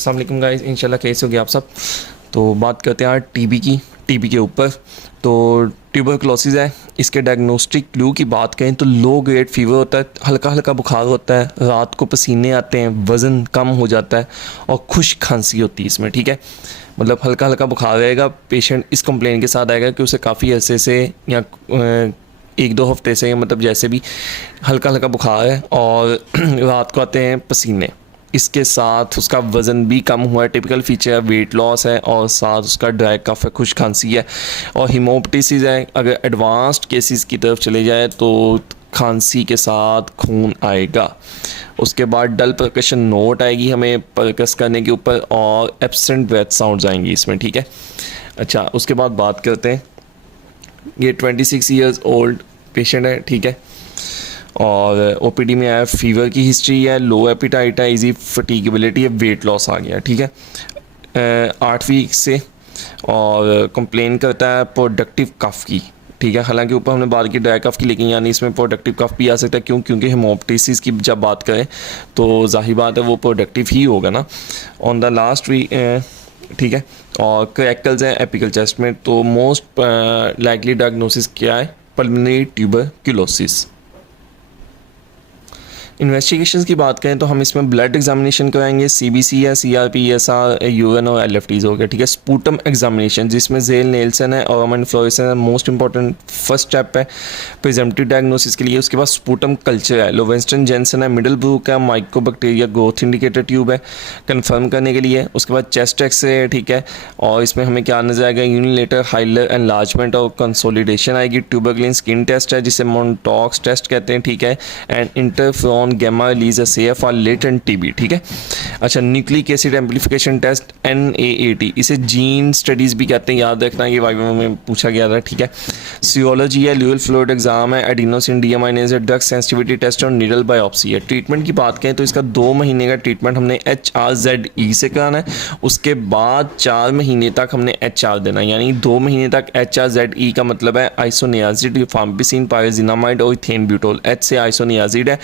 अस्सलाम वालेकुम गाइस, इंशाल्लाह कैसे हो गए आप सब। तो बात करते हैं आज टीबी के ऊपर। तो ट्यूबरकुलोसिस है, इसके डायग्नोस्टिक क्लू की बात करें तो लो ग्रेड फीवर होता है, हल्का हल्का बुखार होता है, रात को पसीने आते हैं, वज़न कम हो जाता है और खुश्क खांसी होती है इसमें। ठीक है, मतलब हल्का हल्का बुखार रहेगा, पेशेंट इस कंप्लेन के साथ आएगा कि उसे काफ़ी अरसे से या एक दो हफ्ते से, मतलब जैसे भी हल्का हल्का बुखार है और रात को आते हैं पसीने। इसके साथ उसका वज़न भी कम हुआ है, टिपिकल फीचर है, वेट लॉस है और साथ उसका ड्राई कफ है, खुश खांसी है और हीमोप्टिसिस है। अगर एडवांस्ड केसेस की तरफ चले जाए तो खांसी के साथ खून आएगा। उसके बाद डल परकशन नोट आएगी हमें परकस करने के ऊपर और एब्सेंट ब्रेथ साउंड्स आएंगी इसमें। ठीक है, अच्छा उसके बाद बात करते हैं, ये 26 ईयर्स ओल्ड पेशेंट है। ठीक है, और ओपीडी में आया, फीवर की हिस्ट्री है, लो एपिटाइट है, इजी फटीगेबिलिटी है, वेट लॉस आ गया। ठीक है, 8 वीक से और कंप्लेन करता है प्रोडक्टिव कफ की। ठीक है, हालांकि ऊपर हमने बात की ड्राई कफ की, लेकिन यानी इसमें प्रोडक्टिव कफ भी आ सकता है। क्योंकि हेमोप्टिसिस की जब बात करें तो जाहिर बात है वो प्रोडक्टिव ही होगा ना ऑन द लास्ट वीक। ठीक है, और क्रैकल्स हैं एपिकल चेस्ट में। तो मोस्ट लाइकली डायग्नोसिस क्या है? Pulmonary tuberculosis. इन्वेस्टिगेशंस की बात करें तो हम इसमें ब्लड एग्जामिनेशन कराएंगे, सीबीसी है, सीआरपीएसआर, यूरिन और एलएफटीज हो गया। ठीक है, स्पूटम एग्जामिनेशन जिसमें झेल नेल्सन है और अमन फ्लोरेसेंस है, मोस्ट इंपॉर्टेंट फर्स्ट स्टेप है प्रिजम्पटिव डायग्नोसिस के लिए। उसके बाद स्पूटम कल्चर है, लोवेंस्टन जेंसन है, मिडल ब्रूक है, माइक्रोबैक्टीरिया ग्रोथ इंडिकेटर ट्यूब है कन्फर्म करने के लिए। उसके बाद चेस्ट एक्सरे है। ठीक है, और इसमें हमें क्या नजर आएगा? यूनिलेटर हाइलर एनलार्जमेंट और कंसोलिडेशन आएगी। ट्यूबरकुलिन स्किन टेस्ट है जिसे मोनटॉक्स टेस्ट कहते हैं। ठीक है, and interferon gamma release CFR latent TB. ठीक है, अच्छा nucleic acid amplification test NAAT, इसे जीन स्टडीज़ भी कहते हैं, याद रखना, ये वाइवा में पूछा गया था। ठीक है, सीरोलॉजी है, ल्यूअल फ्लूइड एग्जाम है, एडिनोसिन डीएमाइनेज है, ड्रग सेंसिटिविटी टेस्ट और नीडल बायोप्सी है। ट्रीटमेंट की बात करें तो इसका 2 महीने का ट्रीटमेंट हमने HRZE से कराना है। उसके बाद 4 महीने तक हमने HR देना है, यानी 2 महीने तक HRZE का मतलब है आइसोनियाजिड, रिफाम्पिसिन, पायराजिनामाइड और इथेनब्यूटोल। H से आइसोनियाजिड है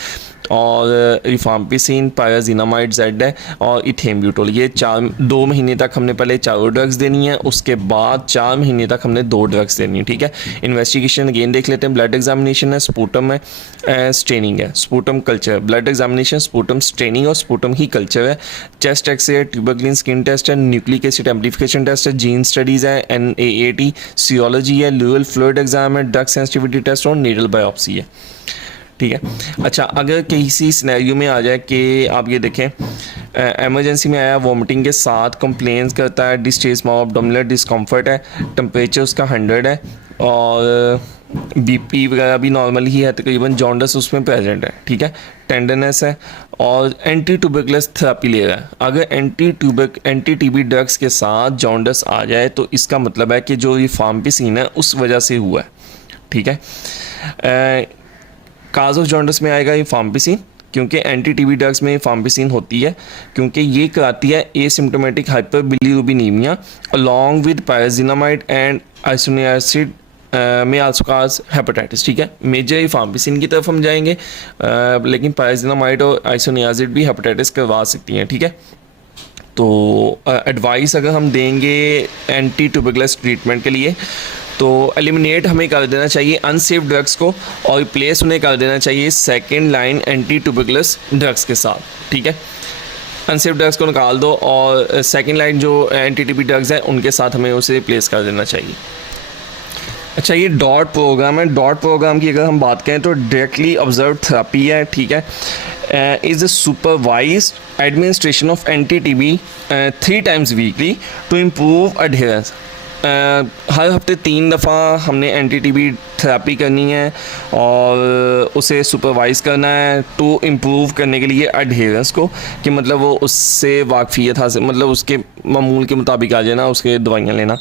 और रिफाम्पिसिन, पायराजिनामाइड Z है और इथेनब्यूटोल। ये 2 महीने तक हमने पहले चारों ड्रग्स देनी है, उसके बाद 4 महीने तक हमने 2 ड्रग्स देनी है। ठीक है, इन्वेस्टिगेशन अगेन देख लेते हैं। ब्लड एग्जामिनेशन है, स्पूटम है, स्टेनिंग है, sputum culture. Blood examination, sputum staining और स्पूटम ही कल्चर है। चेस्ट एक्सरे है, ट्यूबरकुलिन स्किन टेस्ट है, न्यूक्लिक एसिड एम्पलीफिकेशन टेस्ट है, जीन स्टडीज़ है, NAAT, सीरोलॉजी है, ल्यूअल फ्लूइड एग्जाम है, ड्रग सेंसिटिविटी टेस्ट और नीडल बायोप्सी है। ठीक है, अच्छा अगर किसी सिनेरियो में आ जाए कि आप ये देखें एमरजेंसी में आया, वॉमिटिंग के साथ कंप्लेंस करता है, डिस्ट्रेस एब्डोमिनल डिस्कम्फर्ट है, टेम्परेचर उसका 100 है और BP वगैरह भी नॉर्मल ही है, तकरीबन जॉन्डस उसमें प्रेजेंट है। ठीक है, टेंडरनेस है और एंटी ट्यूबरकुलस थेरेपी ले रहा है। अगर एंटी TB ड्रग्स के साथ जॉन्डस आ जाए तो इसका मतलब है कि जो रिफाम्पिसिन है उस वजह से हुआ है। ठीक है, काज ऑफ जॉन्डस में आएगा रिफाम्पिसिन, क्योंकि एंटी TB ड्रग्स में रिफाम्पिसिन होती है, क्योंकि ये कराती है asymptomatic hyperbilirubinaemia along with pyrazinamide and isoniazid में आल्सो काज हेपेटाइटिस। ठीक है, मेजर रिफाम्पिसिन की तरफ हम जाएंगे, लेकिन पायराजिनामाइड और आइसोनियासिड भी हेपेटाइटिस करवा सकती हैं। ठीक है, तो एडवाइस अगर हम देंगे एंटी ट्यूबरकुलस ट्रीटमेंट के लिए तो एलिमिनेट हमें कर देना चाहिए अनसेफ ड्रग्स को और रिप्लेस उन्हें कर देना चाहिए second line anti tuberculous drugs के साथ। ठीक है, अनसेफ ड्रग्स को निकाल दो और सेकेंड लाइन जो एंटी TB ड्रग्स हैं उनके साथ हमें उसे रिप्लेस कर देना चाहिए। अच्छा, ये डॉट प्रोग्राम है। डॉट प्रोग्राम की अगर हम बात करें तो डायरेक्टली ऑब्जर्व थेरेपी है। ठीक है, is a supervised administration of anti TB 3 times weekly to improve adherence. हर हफ्ते 3 दफ़ा हमने एंटी TB थेरेपी करनी है और उसे सुपरवाइज़ करना है टू इम्प्रूव करने के लिए अडहेरेंस को, कि मतलब वो उससे वाकफियत हासिल, मतलब उसके मामूल के मुताबिक आ जाए ना, उसके दवाइयाँ लेना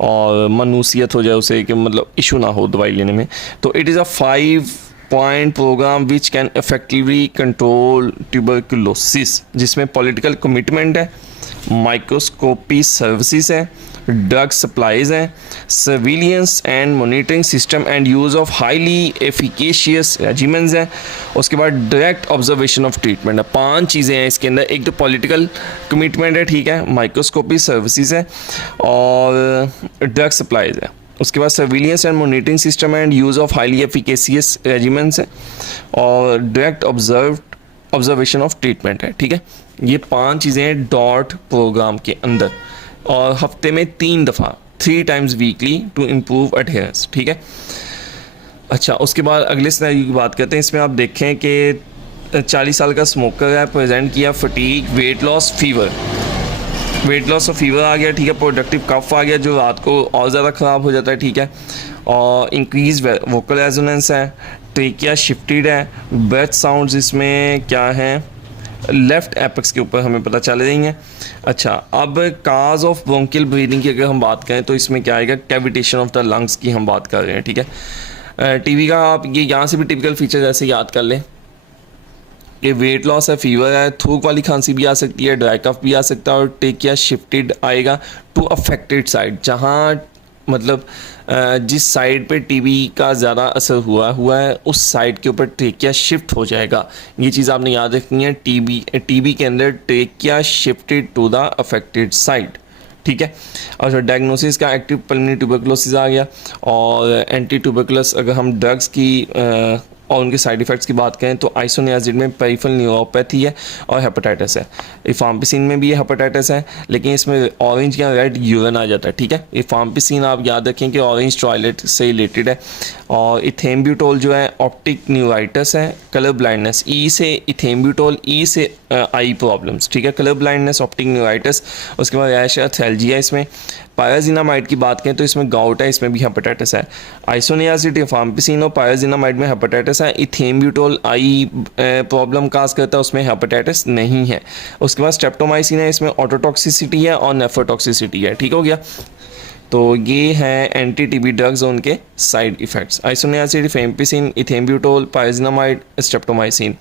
और मनूसियत हो जाए उसे, कि मतलब इशू ना हो दवाई लेने में। तो it is a 5-point programme which can effectively control tuberculosis, जिसमें पॉलिटिकल कमिटमेंट है माइक्रोस्कोपी सर्विसेज है, ड्रग सप्लाईज हैं, surveillance and monitoring system and use of highly efficacious regiments हैं। उसके बाद डायरेक्ट ऑब्जर्वेशन ऑफ ट्रीटमेंट है। 5 चीज़ें हैं इसके अंदर। एक तो पॉलिटिकल कमिटमेंट है, ठीक है, माइक्रोस्कोपी सर्विसेज है और ड्रग सप्लाईज है। उसके बाद surveillance and monitoring system and use of highly efficacious regiments है और डायरेक्ट ऑब्जर्वेशन ऑफ ट्रीटमेंट है, ठीक है। ये 5 चीज़ें हैं डॉट प्रोग्राम के अंदर, और हफ्ते में 3 दफ़ा 3 टाइम्स वीकली टू इम्प्रूव अडहेरेंस, ठीक है। अच्छा, उसके बाद अगले सिनेरियो की बात करते हैं। इसमें आप देखें कि 40 साल का स्मोकर है, प्रेजेंट किया fatigue, weight loss, fever, weight loss और फीवर आ गया, ठीक है। प्रोडक्टिव कफ आ गया जो रात को और ज़्यादा ख़राब हो जाता है, ठीक है। और इंक्रीज वोकल रेजोनेंस है, ट्रेकिया शिफ्टेड है, ब्रेथ साउंड्स इसमें क्या हैं, लेफ़्ट एपेक्स के ऊपर हमें पता चल रही हैं। अच्छा, अब काज ऑफ ब्रोंकियल ब्रीदिंग की अगर हम बात करें तो इसमें क्या आएगा, कैविटेशन ऑफ द लंग्स की हम बात कर रहे हैं, ठीक है। टीबी का आप ये यहाँ से भी टिपिकल फीचर ऐसे याद कर लें कि वेट लॉस है, फीवर है, थूक वाली खांसी भी आ सकती है, ड्राई कफ भी आ सकता है और टेकिया शिफ्टेड आएगा टू अफेक्टेड साइड, जहाँ मतलब जिस साइड पे टीबी का ज़्यादा असर हुआ है उस साइड के ऊपर ट्रेकिया शिफ्ट हो जाएगा। ये चीज़ आपने याद रखनी है। टीबी के अंदर trachea shifted to the affected side, ठीक है। और डायग्नोसिस का एक्टिव पल्मोनरी ट्यूबरकुलोसिस आ गया और एंटी ट्यूबरकुलस अगर हम ड्रग्स की और उनके साइड इफ़ेक्ट्स की बात करें तो आइसोनियाजिड में पेरिफेरल न्यूरोपैथी है और हेपेटाइटिस है। इफाम्पिसिन में भी ये हेपेटाइटिस है, लेकिन इसमें ऑरेंज या रेड यूरिन आ जाता है, ठीक है। इफाम्पिसिन आप याद रखें कि ऑरेंज टॉयलेट से रिलेटेड है। और इथेम्ब्यूटोल जो है ऑप्टिक न्यूराइटिस है, कलर ब्लाइंडनेस, ई से इथेम्ब्यूटोल, ई से आई प्रॉब्लम्स, ठीक है, कलर ब्लाइंडनेस, ऑप्टिक न्यूराइटिस। उसके बाद रैश है, थैल्जिया। इसमें पायराजिनामाइड की बात करें तो इसमें गाउट है, इसमें भी हेपेटाइटिस है। आइसोनियाजिड, इफाम्पिसिन और पायराजिनामाइड में हेपेटाइटिस है। इथेम्ब्यूटोल आई प्रॉब्लम काज करता है, उसमें हेपेटाइटिस नहीं है। उसके बाद स्ट्रेप्टोमाइसिन है, इसमें ऑटोटॉक्सिसिटी है और नेफ्रोटॉक्सिसिटी है, ठीक हो गया। तो ये हैं एंटी टीबी ड्रग्स और उनके side effects. Isoniazid, rifampicin, ethambutol, pyrazinamide, streptomycin.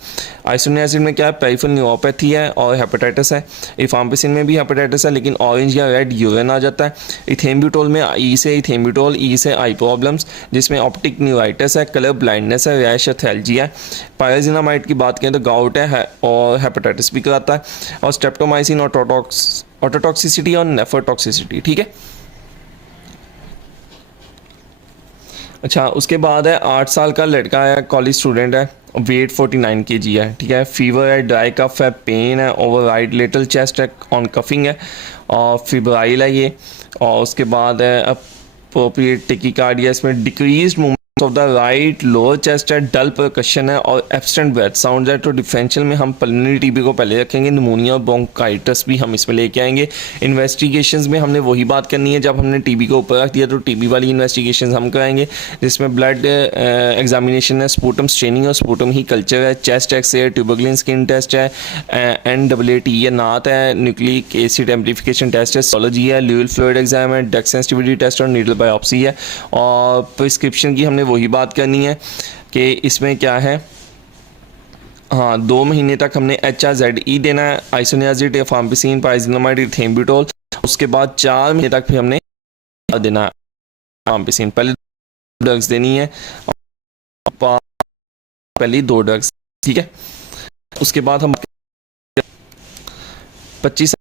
Isoniazid में क्या है, पेरिफेरल न्यूरोपैथी है और हेपेटाइटिस है। इफाम्पिसिन में भी हेपेटाइटिस है लेकिन ऑरेंज या रेड यूरिन आ जाता है। इथेम्ब्यूटोल में ई से इथेम्ब्यूटोल, ई से आई प्रॉब्लम्स, जिसमें ऑप्टिक न्यूराइटिस है, कलर ब्लाइंडनेस है, रैश है, थैल्जिया है। पायराजिनामाइड की बात करें तो गाउट है और हेपेटाइटिस भी कराता है। और स्ट्रेप्टोमाइसिन ऑटोटॉक्सिसिटी और नेफ्रोटॉक्सिसिटी, ठीक है। अच्छा, उसके बाद है 8 साल का लड़का है, कॉलेज स्टूडेंट है, वेट 49 kg है, ठीक है। फीवर है, ड्राई कफ है, पेन है, ओवर राइट लेटल चेस्ट है, ऑन कफिंग है और फिब्राइल है ये। और उसके बाद है अप्रोप्रिएट टेकिकार्डिया, इसमें decrease movement of the right lower chest है, डल परकशन है और एब्सेंट ब्रेथ साउंड है। तो डिफरेंशियल में हम पल्मोनरी टीबी को पहले रखेंगे, निमोनिया और ब्रोंकाइटिस भी हम इसमें लेके आएंगे। इन्वेस्टिगेशंस में हमने वही बात करनी है, जब हमने टीबी को ऊपर रख दिया तो टीबी वाली इन्वेस्टिगेशंस हम कराएंगे, जिसमें ब्लड एग्जामिनेशन है, स्पूटम स्ट्रेनिंग और स्पूटम ही कल्चर है, chest X-ray, tuberculin skin test है, NAAT है, नात है, न्यूक्लिक एसिड एम्प्लीफिकेशन टेस्ट है, सोलॉजी है, ल्यूल फ्लूइड एग्जाम है, ड्रग सेंसिटिविटी टेस्ट और नीडल बायोप्सी है। और प्रिस्क्रिप्शन की हमने वही बात करनी है कि इसमें क्या है, हाँ 2 महीने तक हमने HRZE देना है, आइसोनियाजिड, इफाम्पिसिन, पायराजिनामाइड, इथेम्ब्यूटोल। उसके बाद 4 महीने तक फिर हमने देना है इफाम्पिसिन। पहले ड्रग्स देनी है, पहले 2 ड्रग्स, ठीक है। उसके बाद हम 25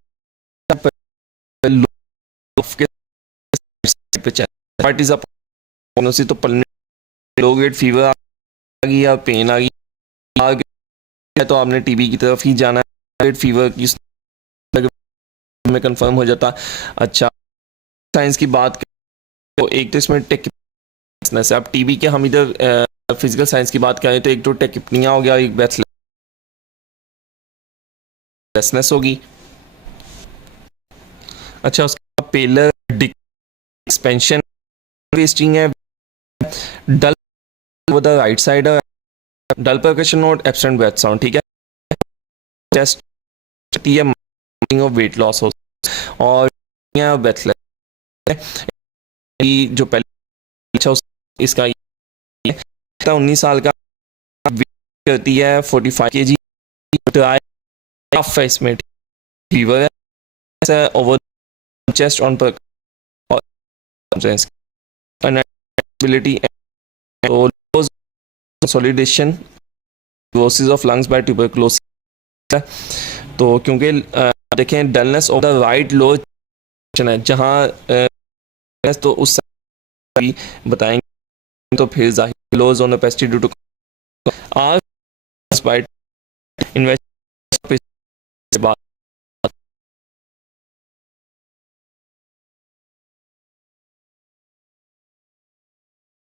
तो लो ग्रेड फीवर आ गई या पेन आ गई तो आपने टीबी की तरफ ही जाना है। फीवर की में कंफर्म हो जाता। अच्छा, साइंस की बात करें तो एक तो इसमें टेकिपनेस है। अब टीबी के हम इधर फिजिकल साइंस की बात करें तो एक तो टेकिपनिया हो गया और एक ब्रेथलेसनेस होगी। अच्छा, उसके बाद पेलर एक्सपेंशन वेस्टिंग है, डल द राइट साइड है, dull percussion note, absent breath sound, ठीक है। टेस्ट ऑफ वेट लॉस हो और ब्रेथलेस जो पहले अच्छा इसका 19 साल का करती है 45 kg, इसमें फीवर है, डलनेस है ओवर चेस्ट ऑन पर ability तो consolidation cirrhosis of lungs by tuberculosis. तो क्योंकि देखें dullness of the right lower है जहाँ तो उस भी बताएंगे तो फिर जाहिर लो जोनोपेस्टी ड्यू टू आर